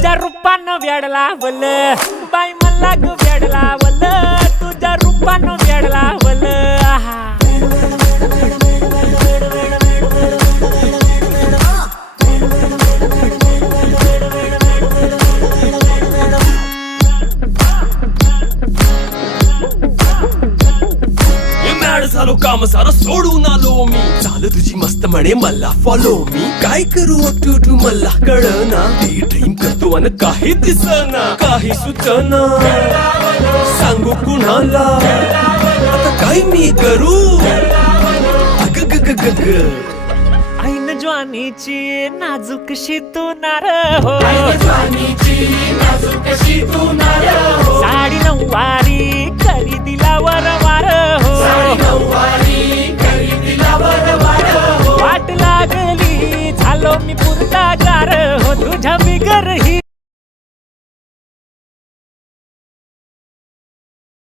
तुझ्या रूपानं वेड लावल बाई मला ग वेड लावल तुझ्या रूपानं वेड लावल आहा झालो काम सारं सोडून आलो मी चाल तुझी मस्त म्हणे मला फॉलो मी काय करू टू मला कळना ती ड्रीम करतो अन काही दिसना काही सुचना सांगू कुणाला आता काय मी करू अग ग ग ग ग ऐन ज्वानीची नाजूकशी तू नार हो साडी नऊवारी करी दिला वरवार हो वाट लागली झालो मी पुरता गार हो तुझ्या बिगर ही